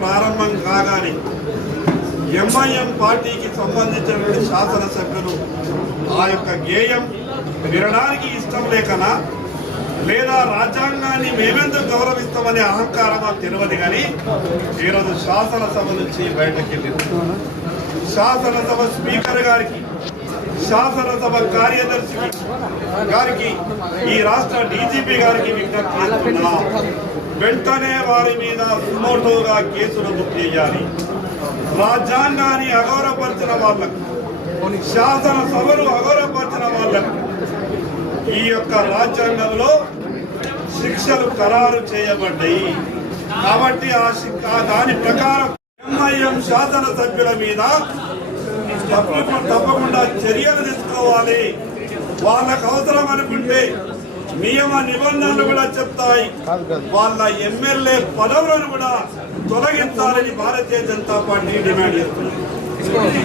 ప్రారంభం కాగానే ఎంఐఎం పార్టీకి సంబంధించినటువంటి శాసనసభ్యులు ఆ యొక్క గేయం వినడానికి ఇష్టం లేకనా లేదా రాజ్యాంగాన్ని మేమెందుకు గౌరవిస్తామనే అహంకారమా తెలియదు కానీ ఈరోజు శాసనసభ నుంచి బయటకు వెళ్ళింది. శాసనసభ స్పీకర్ గారికి, శాసనసభ కార్యదర్శి గారికి, ఈ రాష్ట్ర డీజీపీ గారికి విజ్ఞప్తి చేస్తున్నా, వెంటనే వారి మీద సుమోటోగా కేసులు బుక్ చేయాలి. రాజ్యాంగాన్ని అగౌరవపరిచిన వాళ్ళకు, శాసనసభను అగౌరవపరిచిన వాళ్ళకు ఈ యొక్క రాజ్యాంగంలో శిక్షలు ఖరారు చేయబడ్డాయి. కాబట్టి దాని ప్రకారం ఎంఐఎం శాసనసభ్యుల మీద తప్పకుండా చర్యలు తీసుకోవాలి. వాళ్ళకు అవసరం అనుకుంటే నియమ నిబంధనలు కూడా చెప్తాయి. వాళ్ళ ఎమ్మెల్యే పదవులను కూడా తొలగించాలని భారతీయ జనతా పార్టీ డిమాండ్ చేస్తుంది.